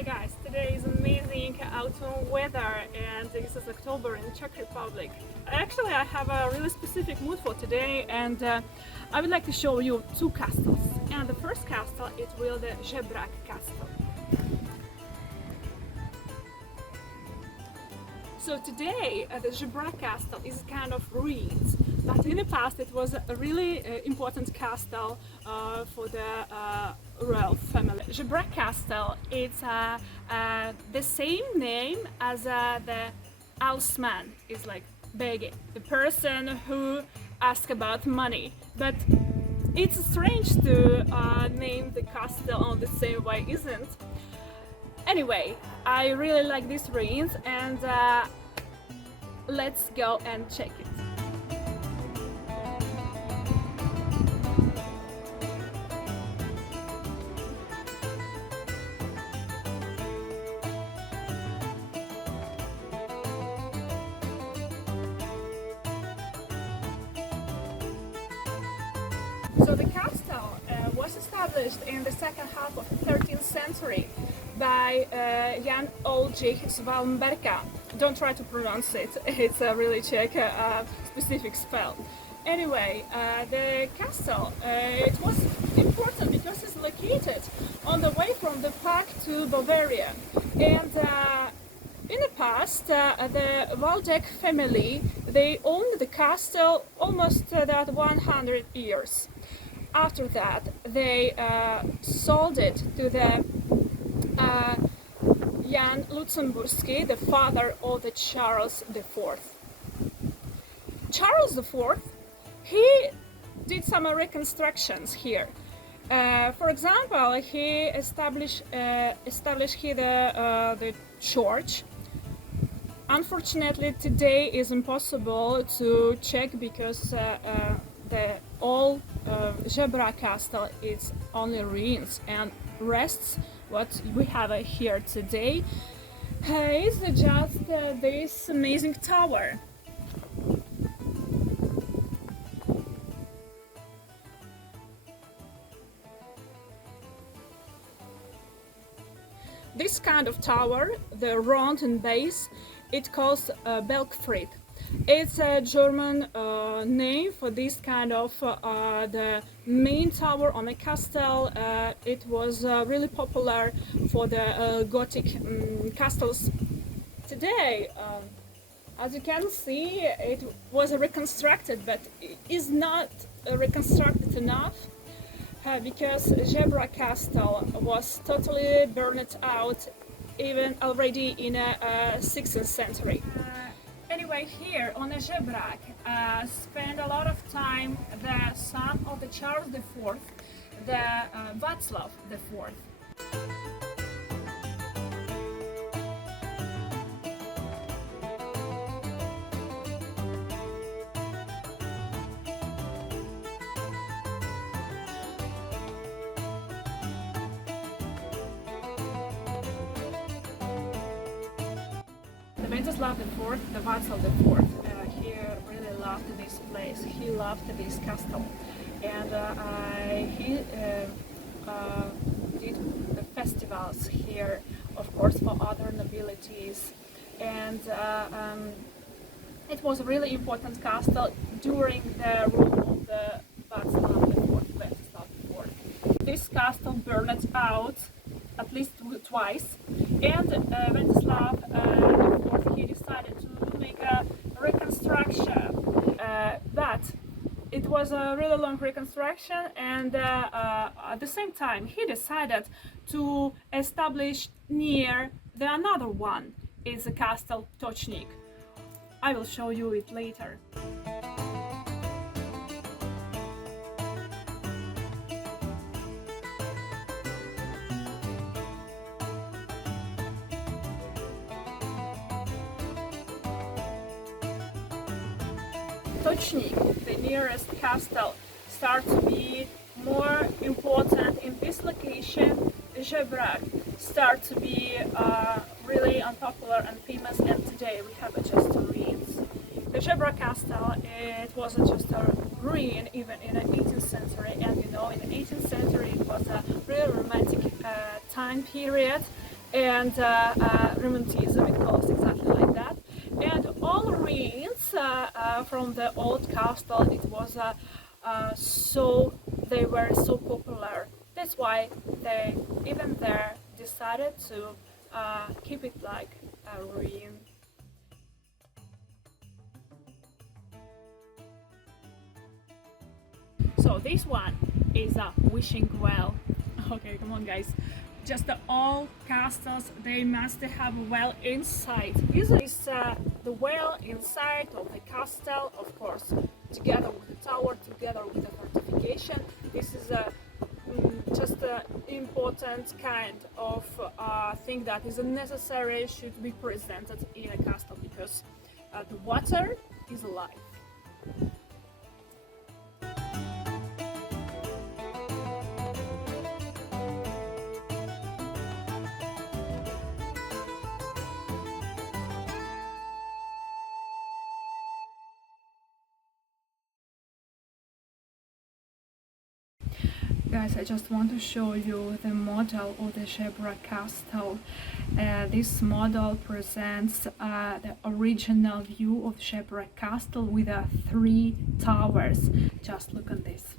Hi guys, today is amazing autumn weather and this is October in Czech Republic. Actually, I have a really specific mood for today and I would like to show you two castles. And the first castle is really the Zebrak castle. So today the Zebrak castle is kind of ruins, but in the past it was a really important castle for the royal family. Zebrak castle is the same name as the alsman, is like begging, the person who asks about money. But it's strange to name the castle on the same way, isn't? Anyway, I really like these ruins and let's go and check it. So the castle was established in the second half of the 13th century by Jan Oldřich z Valmberka. Don't try to pronounce it, it's a really Czech specific spell. Anyway, the castle, it was important because it's located on the way from the park to Bavaria. And in the past, the Waldeck family, they owned the castle almost that 100 years. After that, they sold it to the Jan Luxemburg, the father of the Charles IV. Charles IV, he did some reconstructions here. For example, he established here the church. Unfortunately, today is impossible to check because the old Zebrak castle is only ruins, and rests what we have here today is just this amazing tower. This kind of tower, the round base, it calls Belkfried. It's a German name for this kind of the main tower on a castle. It was really popular for the Gothic castles. Today, as you can see, it was reconstructed, but it is not reconstructed enough because Zebrak castle was totally burned out even already in the 16th century. Anyway, here on the Zebrak spent a lot of time the son of the Charles IV, the Václav IV. Václav IV, the Václav IV, he really loved this place, he loved this castle, and he did the festivals here, of course, for other nobilities, and it was a really important castle during the rule of the Václav IV. This castle burned out at least twice, and Václav IV, he decided to make a reconstruction, but it was a really long reconstruction, and at the same time he decided to establish near the another one, is the castle Tocnik. I will show you it later. Tocnik, the nearest castle, starts to be more important in this location. Zebrak starts to be really unpopular and famous, and today we have just ruins. The Zebrak castle, it wasn't just a ruin even in the 18th century, and you know, in the 18th century it was a really romantic time period, and romanticism, it calls exactly like that. And all ruins from the old castle, it was they were so popular. That's why they even there decided to keep it like a ruin. So this one is a wishing well. Okay, come on guys. Just all castles, they must have a well inside. This is the well inside of the castle, of course, together with the tower, together with the fortification. This is just an important kind of thing that is necessary, should be presented in a castle, because the water is life. Guys, I just want to show you the model of the Zebrak castle. This model presents the original view of Zebrak castle with 3 towers. Just look at this.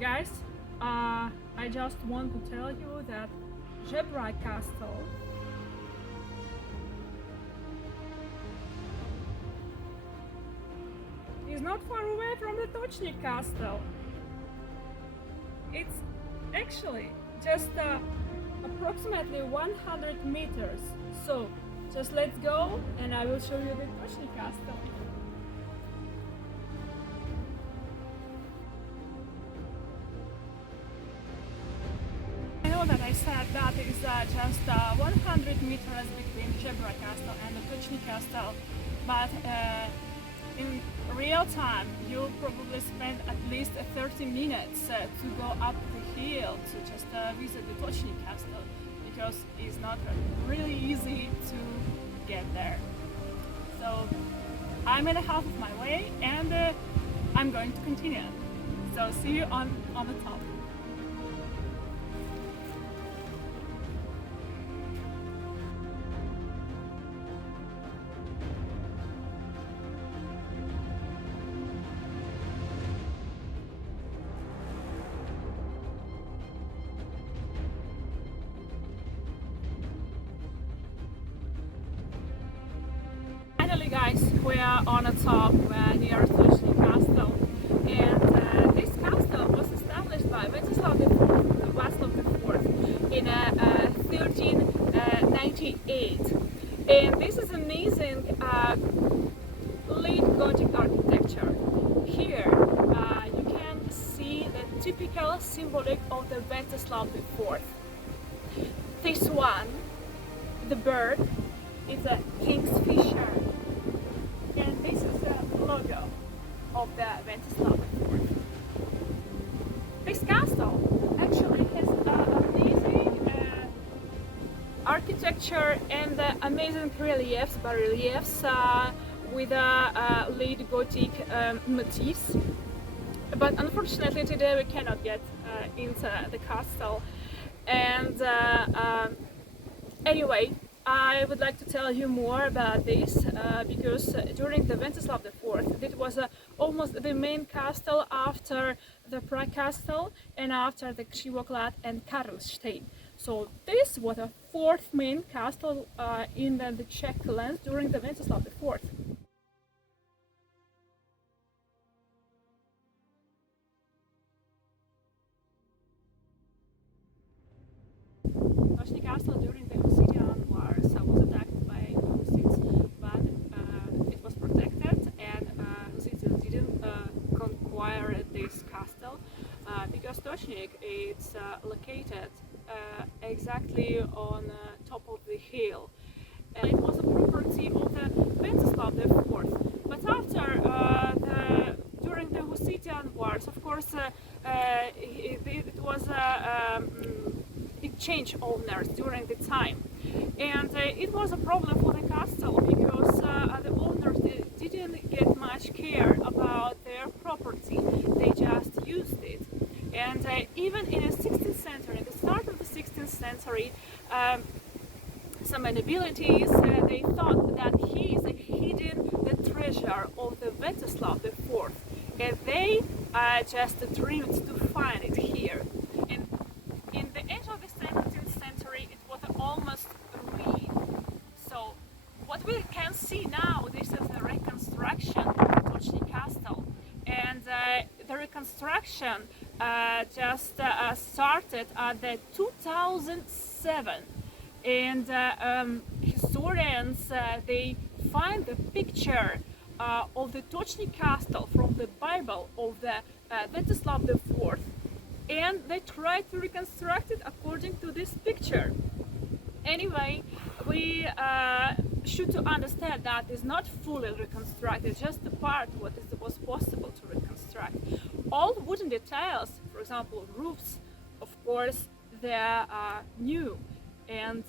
Guys, I just want to tell you that Zebrak castle is not far away from the Tocnik castle. It's actually just approximately 100 meters. So just let's go and I will show you the Tocnik castle. That I said that is just 100 meters between Zebrak castle and the Tocnik castle, but in real time you'll probably spend at least 30 minutes to go up the hill to just visit the Tocnik castle, because it's not really easy to get there. So I'm in half of my way and I'm going to continue. So see you on the top. Finally guys, we are on the top near Tocnik castle, and this castle was established by Václav IV in 1398, and this is amazing late Gothic architecture. Here you can see the typical symbolic of the Václav IV. This one, the bird, is a king's fisher. And this is the logo of the Václav IV. This castle actually has amazing architecture and amazing reliefs, bas-reliefs with late Gothic motifs. But unfortunately today we cannot get into the castle. And anyway, I would like to tell you more about this because during the Václav IV, it was almost the main castle after the Prague castle and after the Křivoklát and Karlštejn. So this was the 4th main castle in the Czech lands during the Václav IV. Tocnik castle during the Hussitian wars was attacked by Hussites, but it was protected, and Hussites didn't conquer this castle because Tocnik is located exactly on top of the hill. And it was a property of the Wenceslav IV. But after during the Hussitian wars, of course, it was it changed owners during the time, and it was a problem for the castle because the owners didn't get much care about their property. They just used it, and even in the 16th century, the start of the 16th century. Some nobilities they thought that he is hidden the treasure of the Wenceslav IV, and they just dreamed to find it here. And in the end of the 17th century, it was almost ruined. So what we can see now, this is the reconstruction of the Tocnik castle, and the reconstruction just started at the 2007. And historians they find the picture of the Tocnik castle from the Bible of the Wenceslav IV, and they try to reconstruct it according to this picture. Anyway, we should to understand that it's not fully reconstructed, just the part what was possible to reconstruct. All wooden details, for example roofs, of course, they are new. And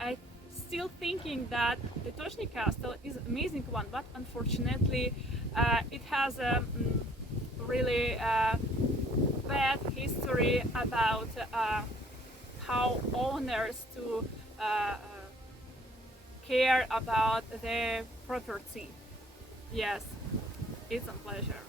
I still thinking that the Tocnik castle is an amazing one, but unfortunately it has a really bad history about how owners to care about their property. Yes, it's a pleasure.